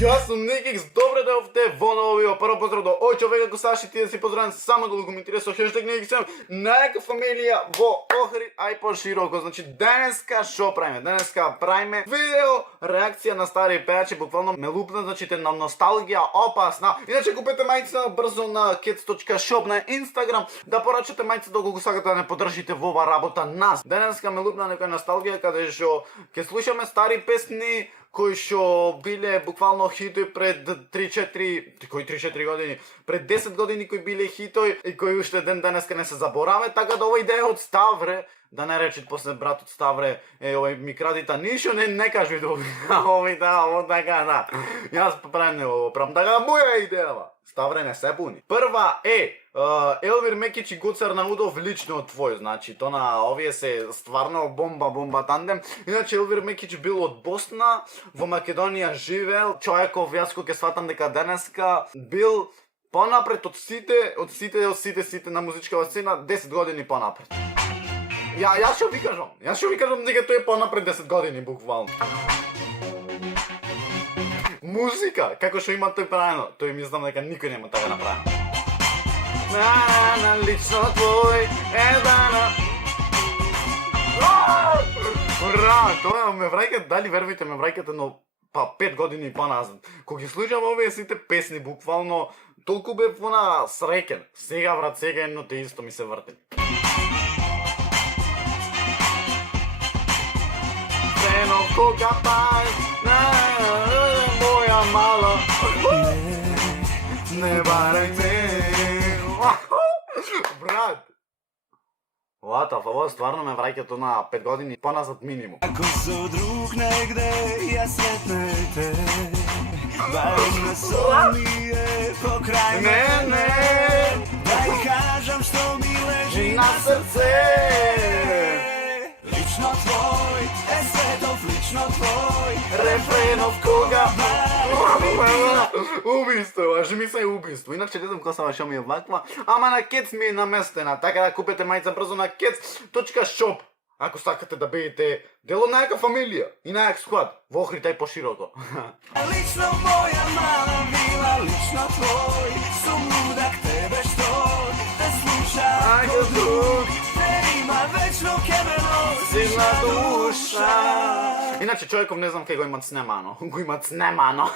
Јас сум Никикс, добре дојавте во ново видео. Прво поздрав до овој човек, ако саш и ти да си поздравен само да го коментираш со хештег Никиксем. Најака фамилија во Охрид, ај пошироко. Значи денеска шо правиме? Денеска правиме видео реакција на стари пејачи, буквално ме лупна, значи на носталгија опасна. Иначе купете мајцата брзо на kets.shop на Instagram, да порачате мајцата доколку сакате да не поддржите во ова работа нас. Денеска ме лупна некоја носталгија каде што ќе слушаме стари песни кои што биле буквално хитои пред 3-4 години, пред 10 години кои биле хитои и кои уште ден денеска не се забораваме, така да ова идеја од Ставре, да не речет после братот Ставре, овој ми крадита ништо, не кажи до овој да, така да. Јас правам не ово, правам така моја идеја. Ставре не се буни. Прва е Елвир Мекич и Гоце Арнаудов лично твој, значи то на овие се стварно бомба тандем. Иначе Елвир Мекич бил од Босна, во Македонија живел, човеков јас кој ќе сватам дека денеска бил понапред од сите на музичкава сцена 10 години понапред. Јас ќе ви кажам дека тој е понапред 10 години буквално. Музика, како што има тој правено, тој ми знам дека никој нема така направено. На лично твој едана. Ура, тоа ме враќа, дали вервите ме враќате, но 5 години поназад. Кога ги слушам овие сите песни, буквално толку бев она среќен. Сега брат, сега едно те исто ми се врти. Френов кога пај, моја мала. Не барај ме. Брат. Ова стварно ме враќа то на 5 години поназад минимум. Ако со друг негде ја сретнете, барем на соние покрај мене, дај кажам што ми лежи На срце. Лично твој, светов лично твој, Рефренов кога убиство, аж ми се убиство. Иначе не знам кој што ми е ваква, ама на Kets ми е наместена, така да купете мајца брзо на kets.shop. Ако сакате да бидете дел од најака фамилија и најак склад, во Охрид ај пошироко. Лично моја мала мила, лично твој, сум лудак тебе што те слуша, Ако друг те има вечно ке ме си носиш на на душа. душа. Иначе човеков не знам кај го имат снемано.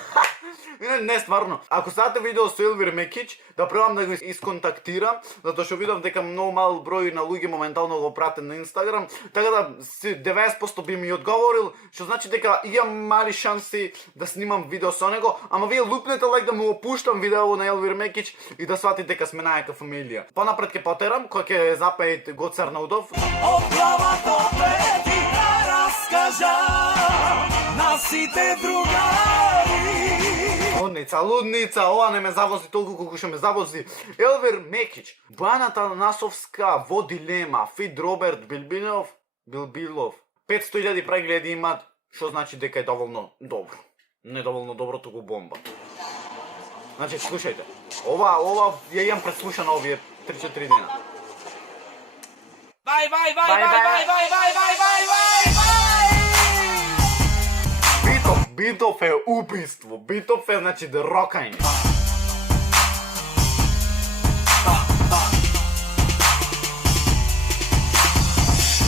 Не, стварно. Ако сакате видео со Елвир Мекич, да пробам да го исконтактирам, затоа што видов дека многу мал број на луѓе моментално го пратат на Инстаграм, така да 90% би ми одговорил, што значи дека имам мали шанси да снимам видео со него, ама вие лупнете лайк да му опуштам видео на Елвир Мекич и да сватите дека сме најака фамилија. Понапред ќе потерам, кој ќе запеет Гоце Арнаудов. Од главата пети да раскажа на сите другари. Лудница, ова не ме завози толку колку што ме завози Елвир Мекич. Бојаната Насовска во дилема, фит Роберт Билбилов, 500.000 прегледи имат, што значи дека е доволно добро. Не доволно добро, туку бомба. Значи, слушајте, ова ја имам преслушано овие 3-4 дена. Vai! Битов е убиство, битов е значи да рокање.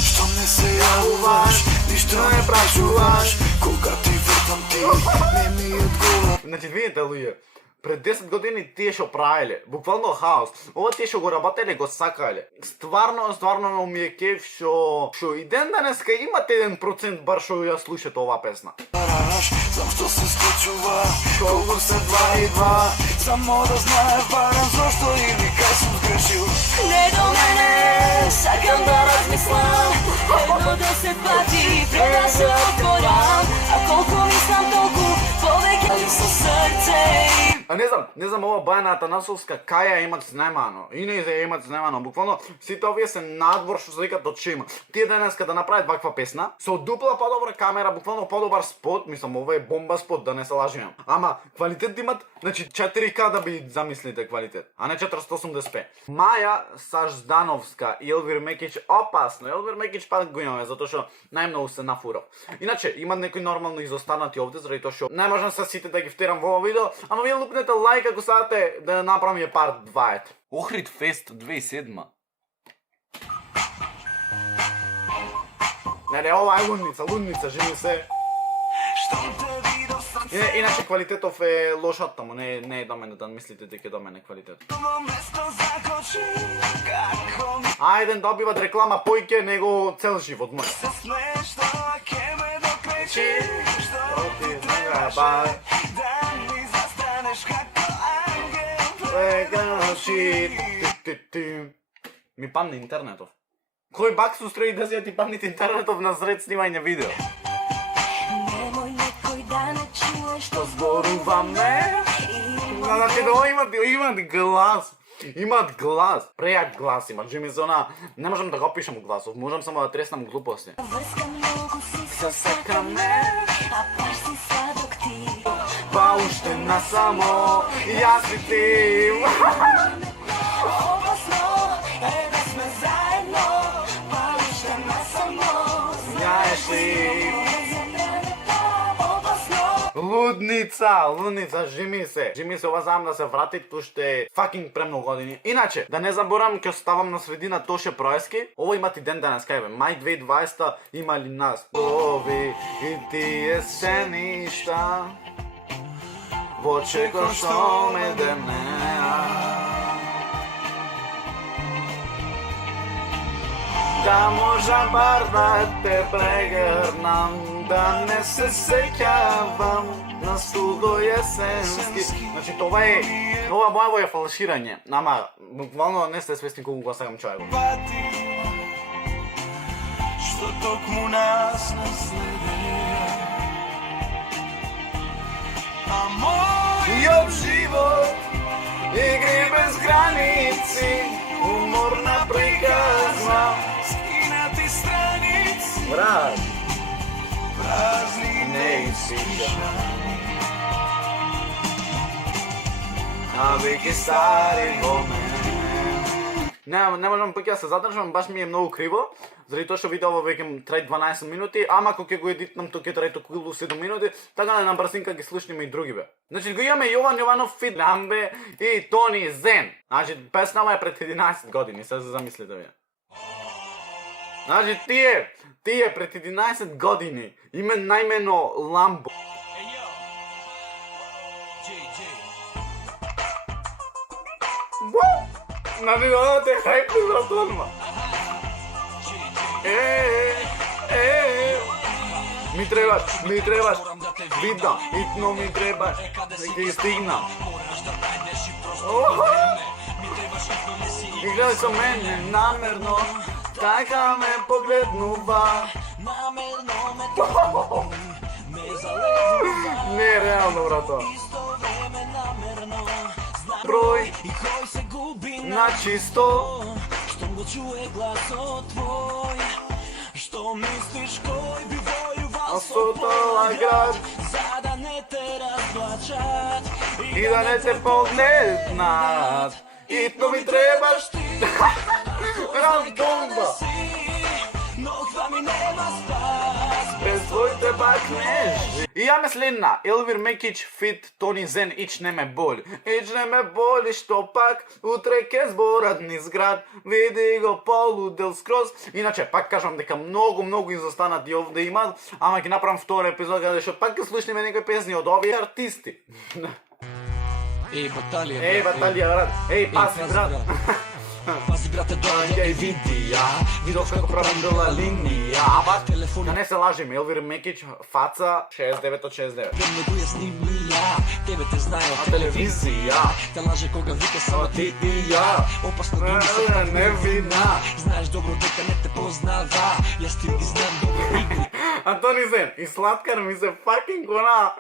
Што не се јавуваш, ништо не прашуваш, кога ти вртам ти, не ми одговараш. Значи, видите луѓе, пред 10 години тие што правеле, буквално хаос. Ова тие што го работеле, го сакале. Стварно ми е кеф што и ден денеска имате 1% бар што ја слушате оваа песна. Знам што се случува, колку се 2 и 2, само да знаеш барам зошто или кај сум сгрешил. Не до мене, сакам да размислам, едно 10 пати пред да се отворам, а колку мислам толку повеќе со срце. А не знам, ова Бајана Атанасовска каја имат снимано. И не е имат снимано. Буквално сите овие се надвор што се викат од шема. Тие денеска да направат ваква песна, со дупла подобра камера, буквално подобар спот, мислам ова е бомба спот, да не се лажиме. Ама квалитет имат, значи 4К да би замислите квалитет, а не 480p. Маја Саждановска и Елвир Мекич опасно. Елвир Мекич пак го имаме затоа што најмногу се нафурав. Иначе имат некои нормално изостанати овде заради тоа што не можам се сите да ги втерам во ова видео, ама вие лупнете лајк ако сакате да направиме парт 2 ет. Охрид Фест 2007. Не, ова е лудница, жени се. Иначе квалитетов е лошот тамо, не е до мене, да мислите дека е до мене квалитет. Ајден добиват реклама појќе него цел живот мој. Ми падна интернетов. Кој бак се устрои да си ти паднит интернетов на сред снимање видео? Што зборуваме? Значи да имат глас. Имат глас. Прејак глас имат. Жи ми се она, не можам да го опишам гласов, можам само да треснам глупости. Се секаме, а паш си сладок ти. Па уште насамо, јас и ти. Опасно е да сме заедно, па уште насамо, знаеш ли? Лудница, жими се, ова знам да се врати, ту ще факинг премногу години. Иначе, да не заборам, ќе оставам на средина Тоше Проески, ово имат и ден денес, кај бе, мај 2020 има ли нас? Ови и тие се ништа, во чеко што ме денеа. Да можам бар да те прегрнам, да не се сеќавам на студо есенски. Значи това мојаво е фалширање, ама буквално не сте свесни колку го сакам човекот. Што токму нас наследе, а мојот живот игри без граници, уморна приказна, скинати страници, Брат, празни неизпишани, а веќе стари во мене. Не можам пак да се задржам, баш ми е многу криво, заради тоа што видео веќе трај 12 минути, ама кога ќе го едитнам тоа ќе трај околу 7 минути, така да на брзинка ги слушнеме и други бе. Значи го имаме Јован Јованов фит Ламбе и Тони Зен. Значи песнава е пред 11 години, се замислите вие. Значи тие пред 11 години име најмено Ламбо. Значи да те хајпли за тонма. Ми требаш, видно, итно ми требаш, да ги стигнам. И гледај со мене намерно, така ме погледнува. Не е реално, брато. Број на чисто, Што го чуе гласот твој, што мислиш кој би војувал со тоа град, за да не те разплачат и да не те погледнат. Итно ми требаш ти. Бомба. но това ми нема спас. Без твоите бак не жи. И ја ме следна, Елвир Мекич фит Тони Зен, ич не ме боли. Ич не ме боли, што пак утре ке зборат низ град, види го полудел скроз. Иначе, пак кажам дека многу изостанати овде имат, ама ќе направам втора епизод, каде што пак ќе слушнеме некои песни од овие артисти. Ей, баталија, Ей, баталија, брат. Ей, паси, брат. Пази, брате, доаѓа и види ја. Видов како правам дела линија. Ама, да не се лажиме, Елвир Мекич, фаца 69 од 69. Многу ја снимли ја, тебе те знае од Телевизија. Те лаже кога вика само Ти и ја. Опасно думи се Не вина. Знаеш добро дека не те познава. Јас ти ги знам добро игри. Антони Zen и Сладкар ми се fucking она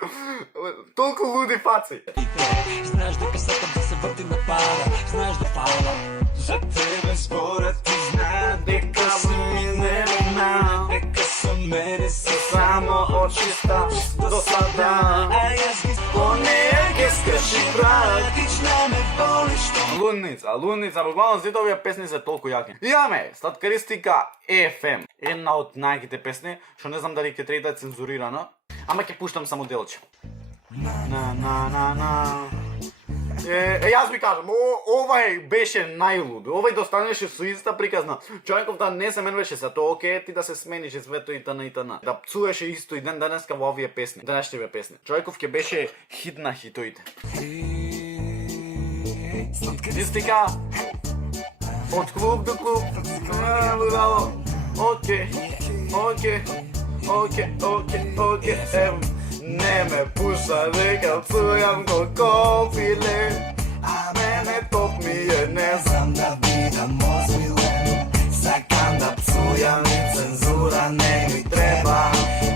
толку луди фаци. Знаеш дека сакам да се върти на пара. Знаеш да фала. За тебе зборът ти зна дека си ми невина, дека съм мене си Само од чиста до сада. а јас ги Поне ќе скрши брат. Тична ме боли што Лудница, буквално сите овие песни се толку јаки. Имаме Сладкаристика FM, една од најаките песни, што не знам дали ќе треба да е цензурирана, ама ќе пуштам само делче. На. Јас ви кажам, овај беше најлуд. Овај да останеше со иста приказна. Човеков да не се менуваше се тоа окей, ти да се сменише свето и тана. Да пцуеше исто и ден денеска во овие песни, денешните песни. Човеков ќе беше хит на хитоите. Сладкаристика од клуб до клуб. Лудало. Окей. Ево. Не ме пуша дека пцујам го кофиле. А Мене топ ми е не сам да бидам озбилен, сакам да пцујам и цензура не ми треба.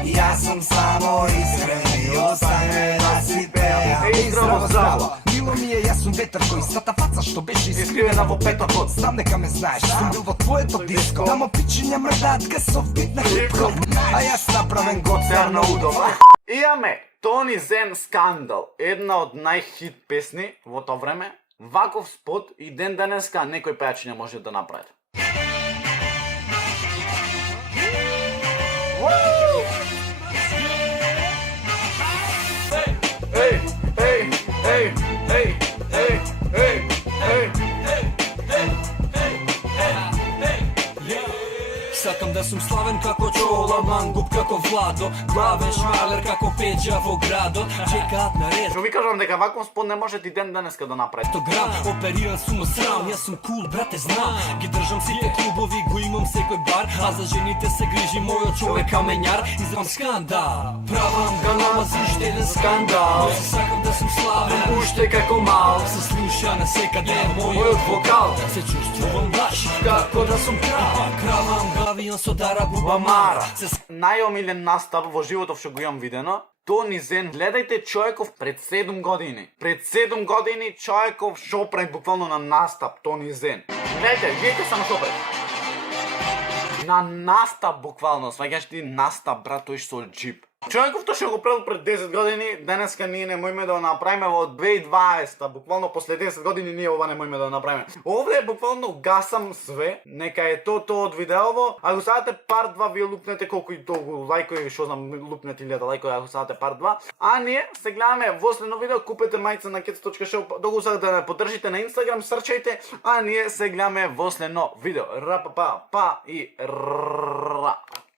Јас сум само искрен и остане да си пеам. Ей, здраво. Мило ми е, јас сум ветар кој стата фаца што беше Искривена во петот код. Знам дека ме знаеш, сум бил во твоето диско. Тамо пичиња мрдаат гасов бит на хип-хоп, а јас направен гоцер на удова. Имаме Тони Зен Скандал, една од најхит песни во тоа време. Ваков спот и ден денеска некој пејачи не може да направи. Сакам да сум славен како Чола, мангуп како Владо, главен шмалер како Пеđа во градот, чекаат на ред. Што ви кажам дека ваков спот не може и ден денеска да направи. Грам, опериран сум од срам, јас сум кул, брате, знам. Ги држам сите клубови, го имам секој бар, а за жените се грижи мојот човек камењар. Извам скандал, правам га намази уште еден скандал. Но се сакам да сум славен, уште како мал. Се слуша на секаде мојот вокал. Се чувствувам баш како да сум крал. Кравам гавион со дара губамара. Најомилен настап во животов што го имам видено. Тони Зен, гледајте човеков пред 7 години. Пред 7 години човеков шо прави буквално на настап Тони Зен. Гледайте само шо прави. На настап буквално, сваѓаш ти настап, брат, тој со джип. Човеков тоа што го правил пред 10 години, денеска ние не можеме да го направиме во 2020, буквално после 10 години ние ова не можеме да го направиме. Овде буквално гасам све, нека е тоа од видеово, ако сакате part 2 вие лупнете колку и толку лајкови, што знам, лупнете 1000 лајкови ако сакате part 2, а ние се гледаме во следно видео, купете мајца на kets.show, доколку сакате да ме поддржите на Instagram, срчајте, а ние се гледаме во следно видео. Ра па па и ра.